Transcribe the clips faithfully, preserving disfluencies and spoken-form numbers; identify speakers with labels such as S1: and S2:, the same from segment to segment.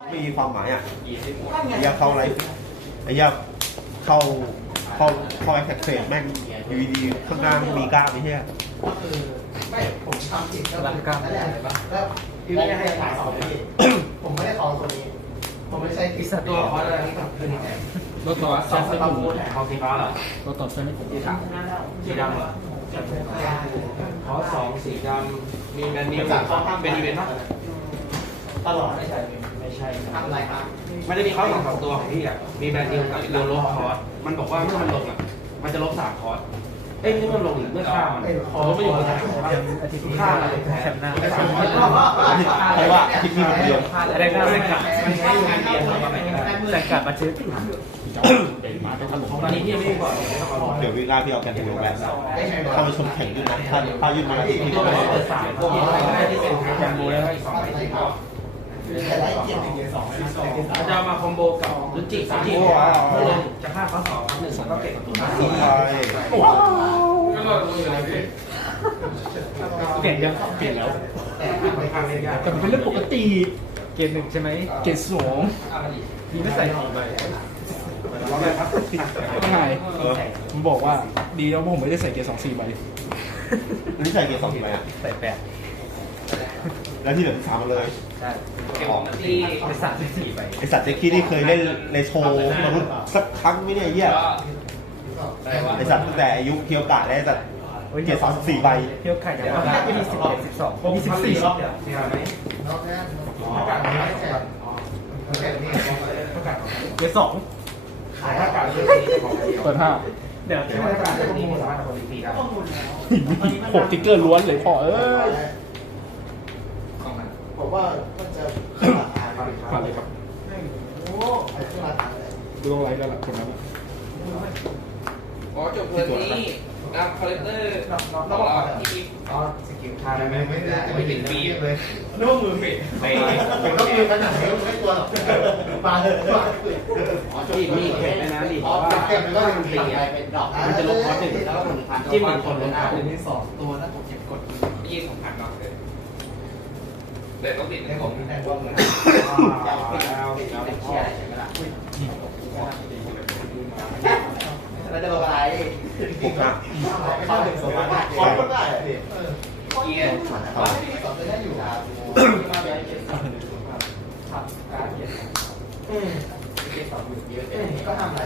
S1: ไม่มีความหมายอ่ะไอ้ยาเข้าอะไรไอ้ยาเข้าเข้าเข้าไอ้แท็กเทรดแม่งอยู่ดีๆข้างหน้ามีกล้าไม่ใช่
S2: ก็คือไม่ผมทำผิดก็คือนั่นแหละแล้วพี่ไม่ได้ให้ขายของพี่ผมไม่ได้ของตัวนี้ผมไม่ใช่พิซซ่าตัวคอร์สอะไรนี่ครับคือนี่แหละ
S3: รถตัว
S2: สองสตาร์บูทของสีฟ้าเหรอ
S3: รถตัวเส้นไม่ผม
S2: สีขาวสีดำเหรอคอร์สสองสีดำมีแบรนด์นี้เป็นอีเวนต์ป่ะตลอดไม่ใช่ไม่ใช่ทำอะไรครับไม่ได้มีคอร์สสองสองตัวของพี่อ่ะมีแบรนด์เดียวกับโลโลคอร์สมันบอกว่าเมื่อมันลงอ่ะมันจะลบสามคอร์สเอ้ยนี่มันลงหรือเมื่อค่ามันลบไม่อยู่บนไหนค่าอะไรแถมหน้า
S1: เพราะว่าที่มีเดียว
S3: อะไรก็ได้ค่ะ
S2: มันใช้งานเดียวทำไมก็ได้
S3: แต่กลับมาซื้อ
S2: ตอนนี้พี่ไม่ได้บอก
S1: เดี๋ยววิลาพี่เอาแกนดูแลถ้ามาชมแข่งด้วยนะถ้าถ้ายื่นมาที่ก็ไม่ได้
S2: เปิดสามพวกนี้ได้ที่เป็นแคมโบแล้วสองอาจารย์มาคอมโบกับลุจิสามจิเพื่อจะฆ่าเขาสองหนึ่งสองก็เก็บตัว
S1: สุดท้าย
S3: เปลี่ยนยังเปลี่ยนแล้ว
S2: แต่ไม่ทำไม่ยาก
S3: แต่มันเป็นเรื่องปกติเกณฑ์หนึ่งใช่ไหมเกณฑ์สองมีไม่ใส่กี่ใบไม่ไงผมบอกว่าดีแล้วผมไม่ได้ใส่เกณฑ์สองสี่ใบ
S1: อันนี้ใส่เกียร์สองกี่ใบอ่ะ
S3: ใส่แปด
S1: แล้วที่เหลือสามมาเลย
S3: ใช่เกณฑ์ที่เป็นสามสิบสี่ใบ
S1: ไอสัตว์เจ๊กี้นี่เคยเล่นในโชว์มนุษย์สักครั้งไหมเนี่ยไอ้เหี้ยไอสัตว์ตั้งแต่อายุเคียวกะได้ไอสัตว์เกียร์สองสิบสี่ใบ
S3: เที่ยวไข่ยังว่าได้มีสิบเอ็ดสิบสองมีสิบสี่
S2: รอบเดียวเสียไหมรอบแรกอากาศไม่ได้แจกโอเคนี่อากาศ
S3: เกณฑ์สอง
S2: ขายอากาศเรื่องนี้จะบอกเดียว
S3: เปิดห้า
S2: เดี๋ยวที่อากาศเรื่องนี้สามารถทำคนดีได้
S3: หกติ๊กเกอร์ล้วนเลยพอเอ้ย
S2: ผมว่าก็จะขึ้นราคา
S3: ผ่านเลยครับ
S2: โอ้ขึ้นราคาเลย
S3: ดูตรงไลน์กันละคนนั้น
S4: อ๋อจบเทอมนี้นับคาแรคเตอร์
S2: เรา
S4: ของ
S2: เรา
S4: เรา
S2: เรา
S4: ที่
S2: อ๋อสกิลทานได้ไหมไม่ได้ไม่ถึงปีเลย
S4: นึกว่ามือเฟดไป
S2: ผมต้องมือขนาดนี้ไม่กลัวหรอกมาเลยมาอ๋อที่มีเข็มนะดิเพราะว่าเข็มมันก็เป็นปีเป็นดอกมันจะลบคอร์สหนึ่งแล้วก็หนึ่งพันจิ้มหนึ่งคนลงคอร์สหนึ่งที่สองตัวแล้วผมเก็บกด
S4: ยี่สิบพันบาทเลยแต่ต้องติดใน
S2: ให้
S4: ข
S2: ผ
S4: อง
S2: มแต่ว่าเหมือนแล้วแล้วเชียร์ใช่ไหมล่ะเราจะลงอะไร
S1: หกห้า
S2: ข้อหนึ่งสองข้อก็ได้ดิ
S4: เกียร์
S2: สองจะได้อยู่ก็ทำอะไร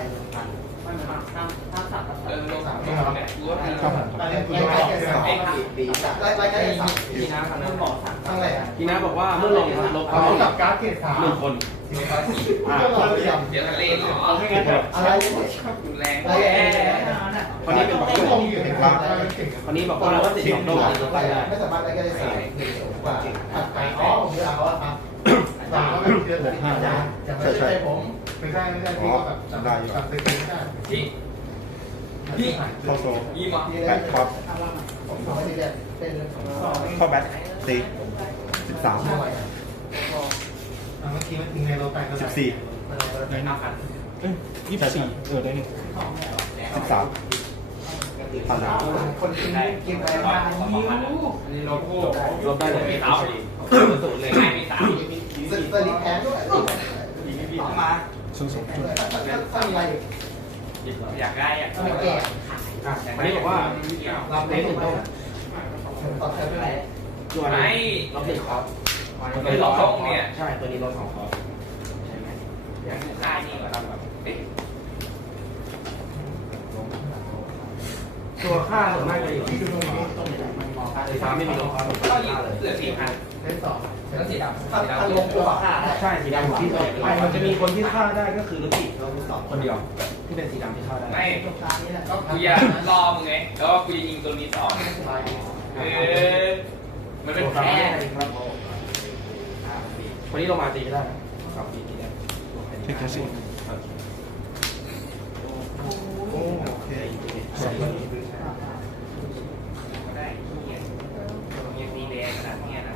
S4: เออลงสามเนี่ยรู้ว่าเป็น
S2: รายการปีรายการสามปีนะคำนั้นบอกทั้งไรอ่ะ
S5: พี่น้าบอกว่าเมื่อลงครับลบ
S2: เอากับการ์ดเกตสาม
S5: หนึ่งคน
S2: อ่าเราเรียน
S4: เดี๋ยวทะเลเหรอ
S5: เอาให้งั้นเถอะ
S2: อะไร
S4: รุนแรง
S2: อะไรคนนี้เป็นคนลงอยู่ในกลาง
S5: คนนี้บอกว่าเราก็ติดสองโดสลบไปได้
S2: ไม่สามารถได้แค่สามกว่าอ๋อผมจะเอาว่าครับสามก็เป็นเดือนห้าจะไม่ใช่ผมไม่ใช่ไม่ใช่ที่ก็แบบจำได้อยู่จำเป็นไม่ได้
S4: ที่ที่
S1: เข้าโซ่
S4: ยี่มา
S1: แบทครับ
S2: ผมไม่ได้เรียนเป็น
S1: เข้าแบทตีสิบสาม
S2: เมื่อกี้มันทิ้งในโลไปก็
S1: สิบสี่
S3: ในหน้าคันเอ้ยยี่สิบสี่เออได้หนึ่ง
S1: สิบสามผ่านแล้ว
S2: คนกินกินอะไรมาหิว
S4: อันนี้เราพูด
S5: ลบได้เลย
S4: มีสาว
S5: สูตรเลย
S4: ไม่มีสาว
S2: สึกสลิปแอนด้วย
S4: มา
S3: ส่วนสองจุด
S2: ถ้ามีอะไร
S4: อยากได้อ่ะ
S2: ถ้าไม่แก่
S5: วันนี้บอกว่ารับเน้นหนึ่งต้น
S2: ตอบแทนไปไหน
S5: ตัว
S4: ไม่
S5: นี้ลบหนึ่งคอร์ส
S4: ไม่ลบสองเนี่ย
S5: ใช่ตัวนี้ลบสองคอร์ส
S4: อยากได้นี่ก็ทำแบบเอ๊ะ
S5: ตัวค่าส่วนมากจะอยู่ที่สามไม่มีลบคอร์ส
S4: ก็ยี่เหลือสี่พัน
S2: เล่นสอง
S4: แล้วสีดำ
S2: ถ้า
S4: สี
S2: ถ้า
S4: ดำ
S2: ลงตัวค่าได้
S5: ใช่สีดำอยู่ที่ตัวไม่มันจะมีคนที่ฆ่าได้ก็คือลูกพี่
S2: ลงสอง
S5: คนเดียวที่เป็นสีดำที่ฆ่าได้
S4: ไม่
S2: ตรงกลางนี้แหละก็
S4: กูอยากรอมึงไงแล้วกูจะยิงตัวนี้ต่อเออมันเป็นแพ้
S5: ครับวันนี้ลงมาตีก็ได้ครับตีตีได้
S3: เทคแคสซี่
S1: โอเค
S3: สอง
S4: ได้เงี้ยยังตีแดงขนาดเนี้ยนะ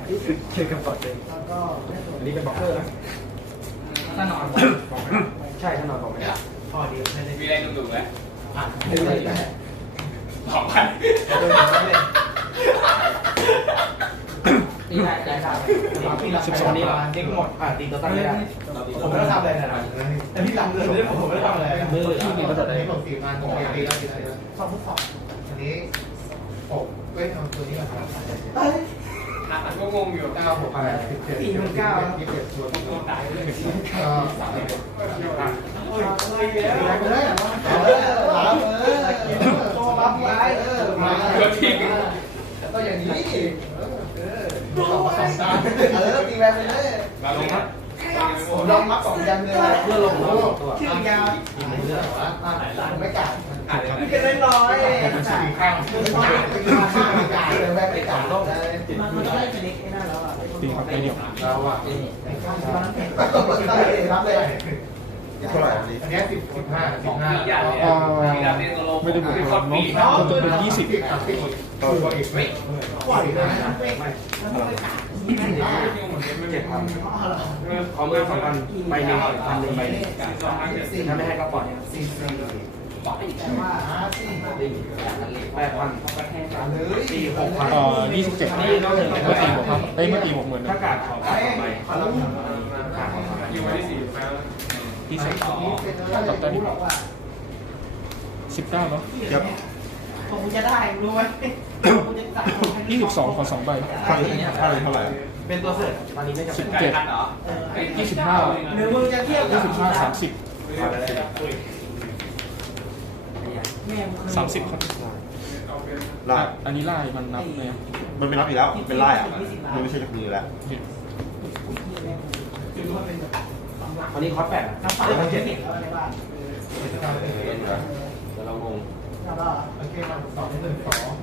S3: เช็คกันก่อนเลยอันนี้เป็นบล็อกเกอร์นะ
S4: ถ้านอน
S3: ใช่ถ้านอนบอกไม่ได้
S5: พอดีไม่ได้
S4: มีแรงดุๆไหม
S5: อ่านไม่ได้ไม่ได้
S4: สองพัน
S5: ตีได้ได้ได้พี่รับ
S3: สิบสองนี้เหรอ
S5: เด็กหมดอ่าตีตัวตั้งไม่ได้ผมไม่ได้ทำอะไรนะแต่พี่หลังเลยผมไม่ได้ทำอะไรมือที่มีก็จะได้ผมตีงานผมตีแล้วตีแล้วสองสองอันนี้ผมเว้ยเอาตัวนี้มาทำ
S4: อ่ะก็งงอยู่
S5: เก้าหกพันสี่พันเก้ายี่สิบเอ็ดส่วน
S4: งงตายเลย
S5: ก็สามสิบอ่ะโอ้ยเลยเลยเออรับเออโตรับไว้เออมา
S4: ก็ทิ้ง
S5: ก็อย่างนี้เออสองสองตาเออตีแวนไปเลย
S4: มาลงครับ
S5: ผมลองมัดสองยันเลยเพื่อลงตัวชื่อยาวเรื่องว่าผมไม่กล้าพี่เป็นน้อยสี่ข้างไม่กล้าเลยแม่ไม่กล้าเลยมันมันได้เป็นเล็กแค่นั้นแล้วอ่ะ
S3: ตีครับไม่เดียว
S5: เราอ่ะรับเลย
S1: เท่าไหร่อันนี้
S5: อันนี้สิบสิบห้าสิ
S4: ขอบ ง
S5: ห้า
S4: พี่ใหญ่เลยมีดาวเต้นโซโล่
S3: ไม่ได้บวก
S4: ค
S3: ร้อน
S4: ปี
S3: เนาะ
S4: เนาะ
S3: ก็จะเป็นยี่สิบ
S5: สามสิบตัวอีกไม่กว่าอีกนะไม่
S3: เจ็ดพันขอมือสองพันใบหนึ่งพันหนึ่งใบหนึ่งถ้าไม่ให้ก็ปล่อย
S5: สี่สี่แต่ว่าสี่
S3: แปดพัน
S5: เลย
S3: ตีหกพันเอ่อยี่สิบเจ็ดนี่ก็คือเมื่อตีหกครับเอ้ยเมื่อตีหกหมื่นถ้ากาดขอการสองใบ
S4: อยู่วันที่สี่แล้ว
S3: ที่สิบสองกับตัวนี้สิบเก้าเนาะ
S1: ครับ
S5: ผมจะได้รู้ไหมผมจะตัด
S3: ยี่สิบสองขอสองใบ
S1: ค่าค่าเท่าไหร่
S5: เป็นตัวเสริมตอนนี้ไม่จำ
S3: สิ
S5: เป็น
S3: บเจ็ด
S4: เหรอ
S3: ยี่สิบห้า
S5: หรือมึงจะเทียบ
S3: ยี่สิบห้าสามสิบ สามสิบครับ
S1: ไล่
S3: อันนี้ไล่มันนับเลย
S1: มันไม่รับอีกแล้ว เป็นไล่อะมันไม่ใช่จากมือแล้ว
S3: อันนี้คอสแปด
S5: น้ำปลาเจ็ดเห็นแล้วในบ้าน
S3: เดี๋ยวเรางง
S5: แล้วก็โอเคมาสองหนึ่งสอง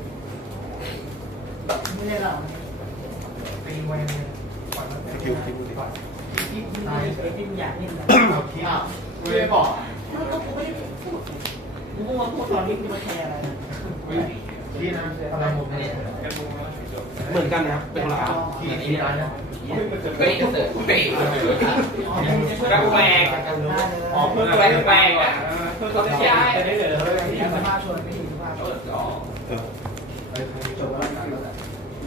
S5: ไม่ได้หรอกตีไว้เนี่ยก่อน
S1: สกิลคิดดูดิ
S5: ที่ตายไอ้ที่อยากเล่นเอาคิดอ่ะกูไม่บอกกูไม่ได้พูดกูพูดว่าพูดตอนนี้กูไม่แคร์อะไรที่นะอะไรหมดเนี่ย
S3: เหมือนกันนะครับเป็นคนละอัน
S5: ที่นี่นะ
S4: เฮ้ยเสือเฮ้ยแปลกแปลก
S5: อ๋อเพื่อน
S4: แปลกแปลกอ่ะเพื่อนเขาไม่ใช่ได้เลย
S5: ที่สภาพชวนไม่ถึงสภาพ
S4: เปิดจอ
S1: เออ
S5: จบแล้วกันแล้วแหละ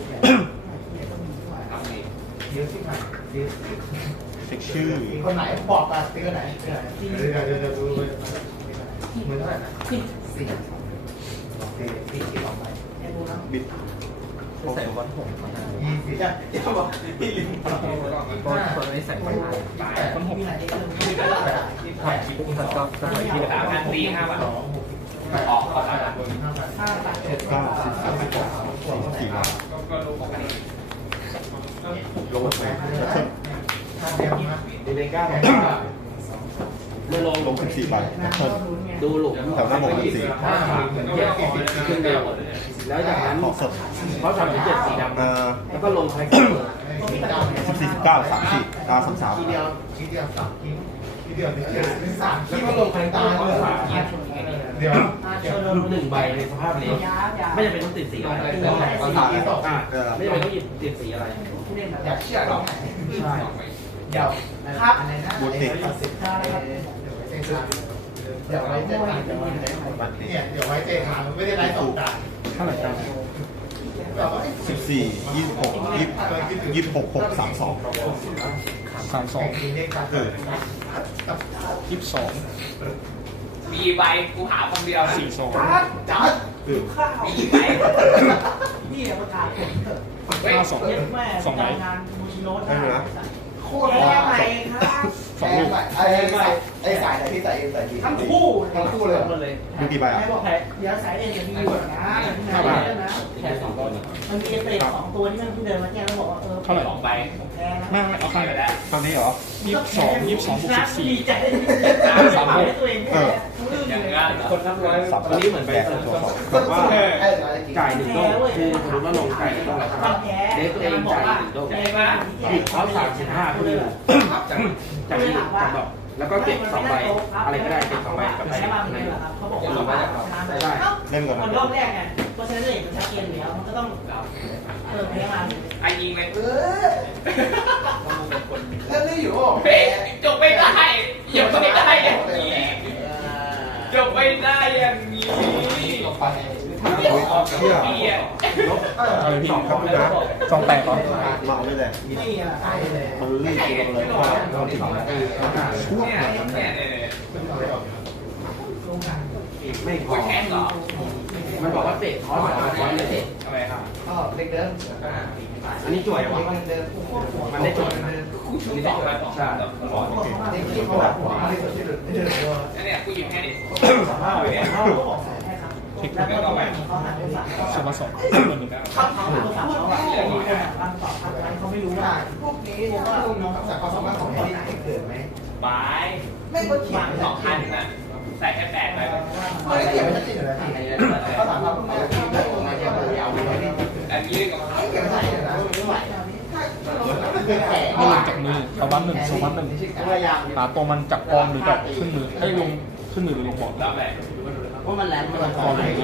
S5: ทำนี่เดี๋ยวที่ไหนเดี๋ยว
S1: เช็คชื่อ
S5: คนไหนบอกกันตีคนไหนตีไหนเดี๋ยวเดี๋ยวเดี๋ยวดูเลยมือเท่าไหร่นะสี่สี่โอเคสี่ที่ลองไปแค่ดูนะ
S1: บิด
S3: ใส่วันหก
S5: ยี่สิบจะจะบอกที่ลิง
S3: คนไม่ใส่วันวันหก
S5: มีอะไรที่เริ่มที่ได้แบบที่แปดที่
S3: ตัดก็ตัดไปที่
S4: สามพันตีห้าบาทออกเขาสามพัน
S5: ห้าบาท
S1: เจ็ดเก้าสิบสามสิบหกสี่ล้าน
S4: ก็รู้ปกติ
S1: ลงมาไหม
S5: ห้าเดียวนะ
S3: ดีเลก้า
S1: ไม่ลงลงสิบสี่ใบเพิ่ม
S3: ดูหลุม
S1: แถวหน้าหกสิบสี่
S5: ห้าเหมือนเยี่ยมสี่สิบ
S3: ขึ้นเร็วแล้วจากนั้น
S1: ขอสด
S3: เขาสามสิบเจ็ดสีดำ
S1: เอ่อ
S3: แล้วก็ลงไทย
S1: สิบสี่สิบเก้าสามสี่เก้าสามสาม
S5: ทีเดียวทีเดียวสามทีทีเดียวเดียวสามที่มันลงไทยตาเลยเดี๋ยว
S3: หนึ่งใบในสภาพนี้ไม่จำเป็นต้องติดสีอะไร
S5: ก็สามที่ตก
S3: ไม่จำเป็นต้องติดสีอะไร
S5: อยากเชื่อหรอ
S3: ใช่
S5: เดี๋ยวครับอะไรนะ
S1: บูติก
S5: สิบห้าครับเดี๋ยวไว้เจ๊ทานเดี๋ยวไว้เจ๊ทานเนี่ยเดี๋ยวไว้เจ๊ทานไม่ได้ไล่ตกกัน
S3: เท่าไหร่ครับ
S1: สิบสี่ยี่สิบหกยี่ยี่สิบหกหกสามสอง
S3: สามสอง
S1: เออ
S3: ยี่สิบสอง
S4: มีใบกูหาคนเดียว
S3: สี่สอง
S5: จัด
S1: เออ
S4: มีใบ
S5: นี่ประกาศผลเถอะ
S3: ห้าสองสองใบ
S5: งานมูชิโร่
S1: ได้ไหมนะ
S5: โคตรแย่ใหม่ครับ
S3: สองลูก
S5: ไอ้ใส่ไอ้สายไหนที่ใส่เองใส่ดีทั้งคู่ทั้งคู่เลย
S1: ดูกี่ใบอ่ะ
S5: ให้บอกแพ้เดี๋ยวสายเองจะมีอยู่นะห้าบาทนะแค่สองตัวมันมีเอฟเฟกต์สองตัวที่มันเพิ่งเดินมาแจ้งแล้วบอกว่าเออ
S3: เท่าไหร่
S4: สองใบ
S5: แพ้นะ
S3: ไม่ไม่เอาข้างไปแล้ว
S1: ตอนนี้เหรอ
S3: ยี่สิบสองยี่สิบสองบวกสิบสี่
S5: ดีใจสามหกตัวเองแพ้ทั้งลื่น
S4: อย่าง
S5: เลย
S4: นั้น
S3: คนนับร้อย
S1: สับ
S3: อันนี้เหมือนไป
S1: แบก
S3: เติม
S1: ตัวสอง
S3: แบบว่าจ่ายหนึ่งโดงคือสมมติว่าลงจ่ายหนึ่งโดงนะครับเด็กตัวเองจ่ายหนึ่งโดงหยิบเขาสามสิบห้าเพื่อจากจากที่จากดอกแล้วก็เก็บสองใบอะไรก็ได้เก็บสองใบกับใบใน
S5: เขาบอกว่าได้
S1: เล่นก่อน
S5: คน
S1: นะ
S5: รอบแรกไงเพราะฉะนั้นเลยมันชัดเจนอยู่แล้วมันก็ต้องเออพยายาม
S4: ไอ้ยิงเลย
S5: เออแล้วนี่อยู่
S4: เฮ้ยจบไม่ได้จบไม่ได้อย่างนี้จบไม่ได้อย่างนี้
S5: ไป
S1: เชี่ย
S4: เปลี่ยน
S1: เอาพี่ครับพี่นะ
S3: สองแปดก่อน
S1: มาเอาได้เลย
S5: นี่อ่ะตายเลย
S1: มันรีบตัวเลยเพราะเราถึงชั่ว
S4: เนี่ย
S1: ขนาดนั้น
S4: เนี่ยเนี่ย
S3: ไม่พ
S4: ก
S3: อ
S4: ดแข้งเหรอ
S3: มันบอกว่าเตะคอร์สสามคอร์สไม่เตะ
S4: ทำไมครับ
S5: ก็เด็กเดิม
S3: อันนี้จ่วยวะ
S5: มันเดิม
S3: มันได้จ่วยนะ
S4: คู่ชูสองมาสอง
S3: ใช่
S4: สอง
S5: เด็กที่เขาแบบหัวไม่สดชื่นไม่เดินตัว
S4: อันเนี้ยกูหยิบแค่นี้
S5: สามารถเนี่ยเขาบอกใส่ให้ครับแล้วก็ไปเขาหันไปสั่งเขา
S3: สมาสอง
S5: เขาเขาเขาพูดว่าเขามีคนบางตอบอะไรเขาไม่รู้ว่าพวกนี้ว่าน้องจากความสามารถของที่ไหนเกิดไหม
S4: บาย
S5: ไม่ก็เขียน
S4: สองพันน่ะใส่แค่แปดไป
S5: ไม่ได้เขียนไม่ได้จริงเลยเขาถามเราเพิ่งมาที่ได้ผมมาเขียนยาวเลย
S4: อันนี้กับ
S5: ไม่เกินใส่เลยนะไม่ไหว
S6: ไม่ลงจากมือเอาวัดหนึ่งสองวัดหนึ่งหาตัวมันจากกองหรือจากขึ้นมือให้ลงขึ้นมือหรือลงบอร์ด
S4: แล้วแบบ
S5: ว่ามันแหลมมันคอเลย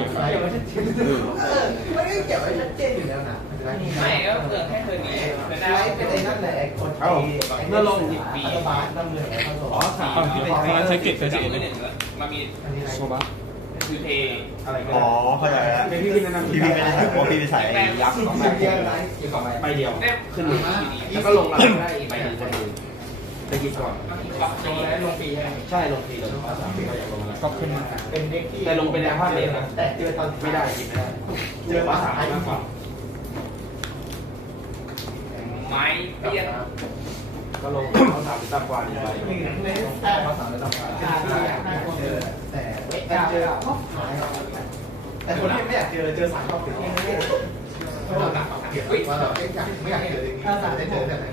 S5: ไม่ได้เกี่ยวไว้ชัดเจนอยู่แล้วนะ
S4: ไม่ก็เพื่อแค่คืนนี้คืนหน้า
S5: ไลฟ์เป็นไอ้นั่นแหละคนที่เมื่อลงสิบปีบาทน้ำเงินอ๋อสาม
S6: เอาเดี๋ยวเอางั้นใช้เกตใช้
S4: จาก
S6: เกต
S4: มือหนึ่งมามี
S6: โซบะ
S4: คือเท
S3: อะไรก็
S1: อ๋อ
S3: ได้
S1: เข้าใจแล้ว
S3: เป็นพี่พี่แนะนำ
S1: พี่พี่ไม่ได้ใส่เพราะพี่ไปใส่ยักษ์
S5: สิบ
S1: สอง
S5: ปี
S1: แบบ
S5: เดียวไลฟ์
S3: ใบเดียว
S4: เนี่ย
S3: ขึ้นมือแล้วก็ลงเราได้อีกใบหนึ่งคนอื่นจะหยิบก่อน
S4: ลงแล้วลงปีใช่ไหม
S3: ใช่ลงทีเลยสามปีก็อยากลงแล้ว
S6: ก็ขึ้นมา
S5: เป็นเด็กที่
S3: แต่ลงเป็นแนวภาพเลนนะ
S5: แต่เจอตอน
S3: ไม่ได้หยิบไม่ได้
S5: เจอภาษาไทย
S3: มากกว่า
S4: ไม้เปี้ยน
S3: ก็ลงเขาสามต่ำกว่าหนึ่งใบ
S5: แต่ภาษาไม่ต้องการเจอแต่แต่เจอข้อหายแต่คนที่ไม่อยากเจอเจอสายข้อผิดที่ไม่ได้เขาหนักเก็บไว้ว่าเราไม่อยากไม่อยากเจอถ้าสายได้เจอแต่ไหน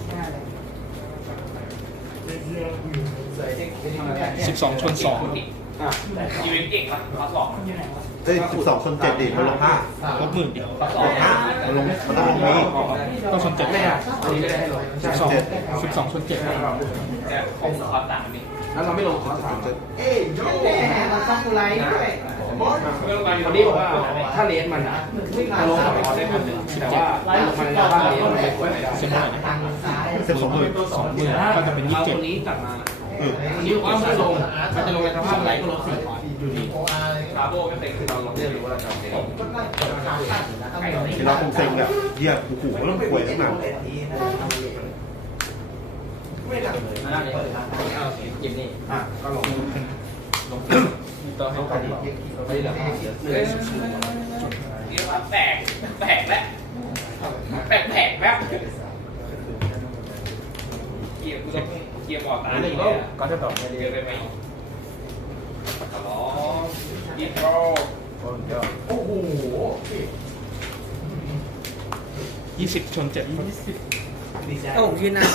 S5: ส
S6: สิบสองชนสอง
S3: อ่ะ
S4: อีเวนต์เก่งปะเขาสอง
S1: เอ้ยสิบสองคนเจ็ดดิมันลงห้า
S6: ลบหมื่นเดียว
S4: เขาส
S1: ล
S4: อง
S1: งห้ามันลงมันต้องลงนี้
S6: ก็ชนเจ็ด
S3: ไม่ได้อันนี้ไม่ได้ให้ลง
S6: สิบสองสิบสองชนเจ็ด
S4: แต่ผมขอสามนี่
S3: แล้วเราไม่ลงคอร์สสาม
S5: เอ้ยแน่เราซักไลท์ด้วย
S4: ไม่ต้องการ
S3: คนนี้บอกว่าถ้าเลนมันอ่ะจะลงกับคอร์สได้พันหนึ่งแต่ว่ามันจะว่าเลนมันไม่ควรไม่ได้
S6: เซ็นเท่าไหร่นะ
S5: ทางซ้าย
S1: สิบสองหมื่น
S6: สองหมื่นก็จะเป็นยี่
S3: เอา
S6: สิบ
S3: ค
S6: เจ็ด
S3: นนี้กลับมา
S1: เออ
S3: นี่ว่ามันลงมันจะลงในสภาพไรก็ลบสี่คอร์สอยู่ดี
S5: โออาร์เลย
S4: คาโบไม่เป็น
S3: คือเราเราเรียนรู้ว่าเราจะเอาเลน
S5: ก็น่าจะขาสั้นนะต้องมี
S1: ที่เราคงเซ็งแบบเยี่ยกูขู่ว่าต้องป่วยตั้งนาน
S5: ไม่หนักเลย
S3: นั่นเองเอาหยิบนี่อ่ะก็ลง
S6: ลงต่อให้
S3: ไปดิไม่เหลือข้อเสียหนึ่ง
S4: นี่ว่าแปลกแปลกแล้วแปลกแปลกแบบเกียร์กูต้องเกียร์บอกตา
S3: หนึ่ง
S4: เล
S3: ก็
S4: ย
S3: ก็จะตอบไม่
S4: เกี
S3: ได้
S4: ยร์ได้ไหมขอร้องดิโร
S5: โอ้โห
S6: ยี่สิบชนเจ็ด
S5: ดีใจ
S3: โอ้ยืนนาน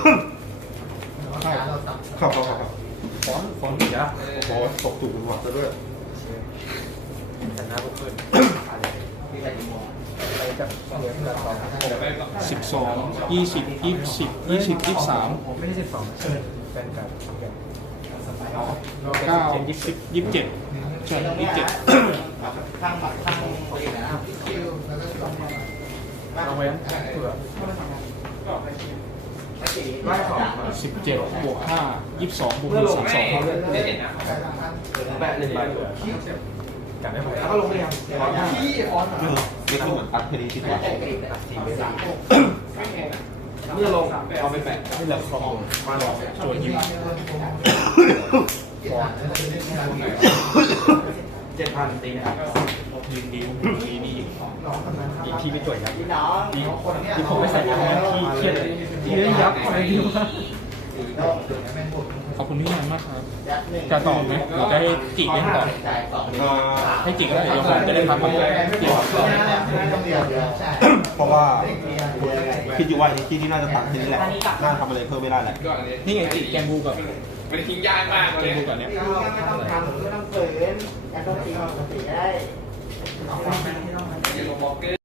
S1: เข้าเข้าเข้าเข้า
S6: ฟอนต์ฟอนต์อีกแล้ว
S1: โอ้ตกตุ่มหัวซะด้วย
S6: สิบสองยี่สิบยี่สิบยี่สิบยี่สามเก้ายี่สิบยี่สิบเจ็ดใช่ยี่สิบเจ็ด
S5: ข้างบัตรข้างคนอื่นนะคิวแล้วก็ต้องมา
S6: เอาไว้เผื่อ
S3: ไม่สอง
S6: สิบเจ็ดบวกห้ายี่สิบสองบวกห
S3: เมื่อ
S6: นึ่ง
S3: ลง
S6: สามสอง
S4: ไม่เห็นนะ
S3: แปะหนึ่งใบแล้วก็ลงไปยัง
S5: ที่ฟอนต์
S1: เออนี่คือเหมือนตัดเพลีชิดว่า
S3: เมื่อลงเอาไปแปะ
S6: ให้เหลือคอมมาหลอกตัวยิง
S3: เจ็ดพันตีนะครับ
S6: ยิงดีดีดีอีกทีไปตรวจยับ
S5: พี่น้องคนเนี้ย
S6: ที่ผมไม่ใส่ยาที่เครียดที่เล่นยับอะไรดีวะขอบคุณพี่แอนมากครับจะตอบไหมหรือจะให้จิกเล่นต่อ
S1: เอ่อ
S6: ให้จิกก็ได้เดี๋ยวผมจะได้พักบ้างจิก
S1: เพราะว่าคิดอยู่ว่าที่นี่น่าจะตัดทีนี้แหละ น่าทำอะไรเพิ่มไม่ได้แหละ
S6: นี่ไงจิกแกมบูกับ
S4: มันทิ้งยากมาก
S6: แก
S4: เลย
S6: มบูกับเนี้ย
S5: ไม่ต้องทำไม่ต้องเปิดแอนต้องตีปกติได้
S4: เดี๋ยวลงบล็อกเกอร์